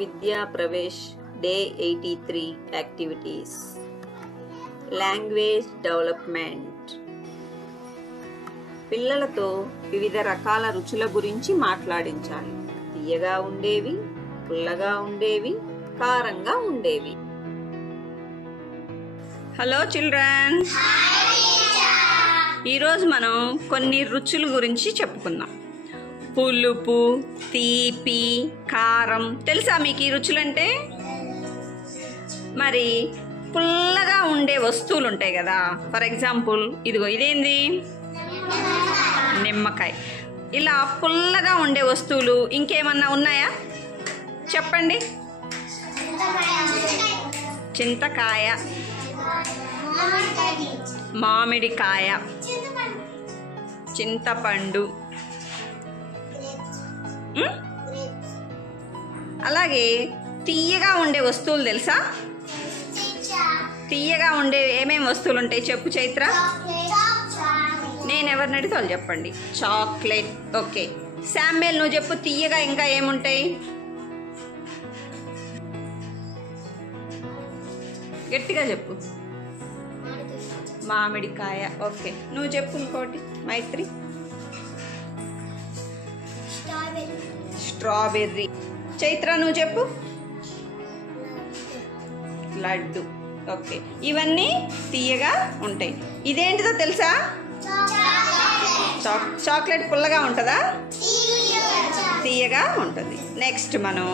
Vidya Pravesh Day 83 Activities. Language Development. పిల్లలతో వివిధ రకాల రుచుల గురించి మాట్లాడించాలి. తీయగా ఉండేవి, పుల్లగా ఉండేవి, కారంగా ఉండేవి. హలో చిల్డ్రన్, ఈరోజు మనం కొన్ని రుచుల గురించి చెప్పుకుందాం. పులుపు, తీపి, కారం. తెలుసా మీకు ఈ రుచులంటే? మరి పుల్లగా ఉండే వస్తువులు ఉంటాయి కదా. ఫర్ ఎగ్జాంపుల్ ఇదిగో, ఇదేంది? నిమ్మకాయ. ఇలా పుల్లగా ఉండే వస్తువులు ఇంకేమన్నా ఉన్నాయా? చెప్పండి. చింతకాయ, మామిడికాయ, చింతపండు. అలాగే తీయగా ఉండే వస్తువులు తెలుసా? తీయగా ఉండే ఏమేమి వస్తువులు ఉంటాయి చెప్పు చైత్ర. నేను ఎవరిని అడిగితే వాళ్ళు చెప్పండి. చాక్లెట్. ఓకే, శామ్యుల్ నువ్వు చెప్పు, తీయగా ఇంకా ఏముంటాయి? గట్టిగా చెప్పు. మామిడికాయ. ఓకే, నువ్వు చెప్పు ఇంకోటి మైత్రి. స్ట్రాబెర్రీ. చైత్ర నువ్వు చెప్పు. లడ్డు. ఓకే, ఇవన్నీ తీయగా ఉంటాయి. ఇదేంటిదో తెలుసా? చాక్లెట్ పుల్లగా ఉంటుందా? తీయగా ఉంటుంది. నెక్స్ట్ మనం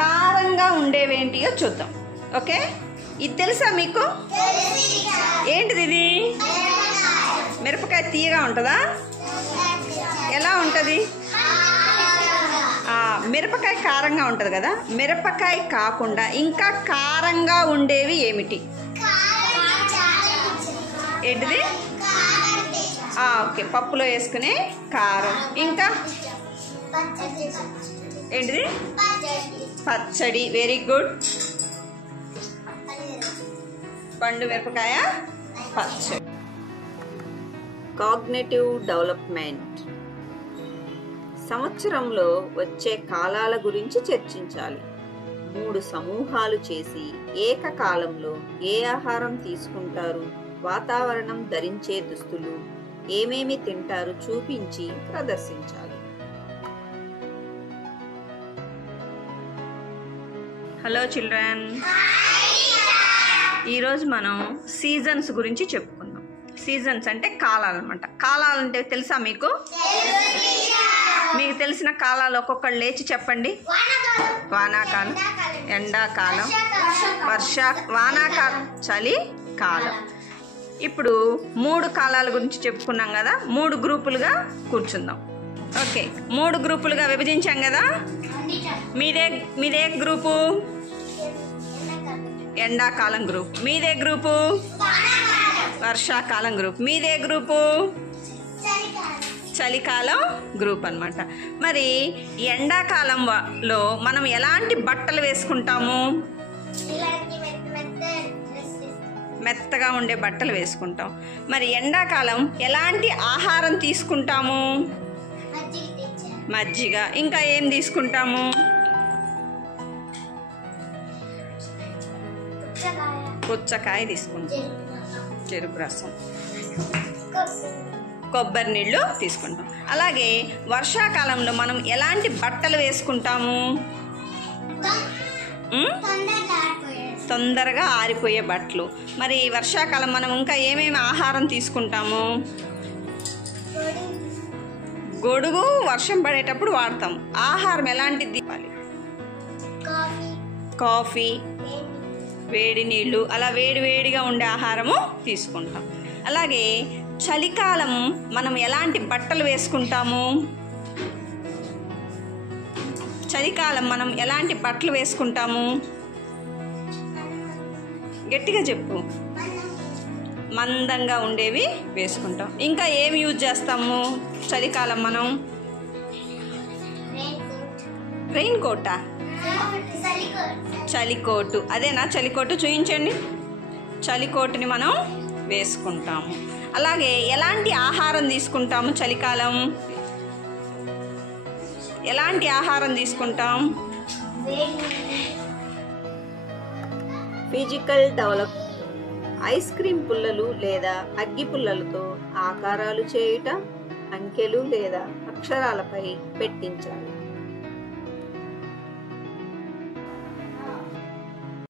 కారంగా ఉండేవేంటియో చూద్దాం. ఓకే, ఇది తెలుసా మీకు? ఏంటిది ఇది? మిరపకాయ తీయగా ఉంటుందా? ఎలా ఉంటుంది? మిరపకాయ కారంగా ఉంటుంది కదా. మిరపకాయ కాకుండా ఇంకా కారంగా ఉండేవి ఏమిటి? ఏంటిది? ఓకే, పప్పులో వేసుకునే కారం. ఇంకా ఏంటిది? పచ్చడి. Very good. పండు మిరపకాయ పచ్చడి. Cognitive development. సంవత్సరంలో వచ్చే కాలాల గురించి చర్చించాలి. 3 సమూహాలు చేసి ఏకకాలంలో ఏ ఆహారం తీసుకుంటారు, వాతావరణం, ధరించే దుస్తులు, ఏమేమి తింటారు చూపించి ప్రదర్శించాలి. హలో చిల్డ్రన్, ఈరోజు మనం సీజన్స్ గురించి చెప్పుకుందాం. సీజన్స్ అంటే కాలాలు అనమాట. కాలాలు అంటే తెలుసా మీకు? మీకు తెలిసిన కాలాలు ఒక్కొక్కళ్ళు లేచి చెప్పండి. వానాకాలం, ఎండాకాలం, వానాకాలం, చలి కాలం. ఇప్పుడు 3 కాలాల గురించి చెప్పుకున్నాం కదా. 3 గ్రూపులుగా కూర్చుందాం. ఓకే, 3 గ్రూపులుగా విభజించాం కదా. మీదే గ్రూపు? ఎండాకాలం గ్రూప్. మీదే గ్రూపు? వర్షాకాలం గ్రూప్. మీదే గ్రూపు? చలికాలం గ్రూప్ అన్నమాట. మరి ఎండాకాలంలో మనం ఎలాంటి బట్టలు వేసుకుంటాము? మెత్తగా ఉండే బట్టలు వేసుకుంటాం. మరి ఎండాకాలం ఎలాంటి ఆహారం తీసుకుంటాము? మజ్జిగ. ఇంకా ఏం తీసుకుంటాము? పుచ్చకాయ తీసుకుంటాం, చెరుకు రసం, కొబ్బరి నీళ్ళు తీసుకుంటాం. అలాగే వర్షాకాలంలో మనం ఎలాంటి బట్టలు వేసుకుంటాము? తొందరగా ఆరిపోయే బట్టలు. మరి వర్షాకాలం మనం ఇంకా ఏమేమి ఆహారం తీసుకుంటాము? గొడుగు వర్షం పడేటప్పుడు వాడతాం. ఆహారం ఎలాంటిది? కాఫీ, వేడి నీళ్ళు, అలా వేడివేడిగా ఉండే ఆహారము తీసుకుంటాం. అలాగే చలికాలం మనం ఎలాంటి బట్టలు వేసుకుంటాము? చలికాలం మనం ఎలాంటి బట్టలు వేసుకుంటాము? గట్టిగా చెప్పు. మందంగా ఉండేవి వేసుకుంటాం. ఇంకా ఏమి యూజ్ చేస్తాము చలికాలం మనం? రెయిన్ కోటా? చలికోటు. అదేనా చలికోటు? చూపించండి. చలికోటుని మనం వేసుకుంటాము. అలాగే ఎలాంటి ఆహారం తీసుకుంటాము చలికాలం? ఎలాంటి ఆహారం తీసుకుంటాం? Physical develop. ఐస్ క్రీమ్ పుల్లలు లేదా అగ్గి పుల్లలతో ఆకారాలు చేయుట, అంకెలు లేదా అక్షరాలపై పెట్టించాలి.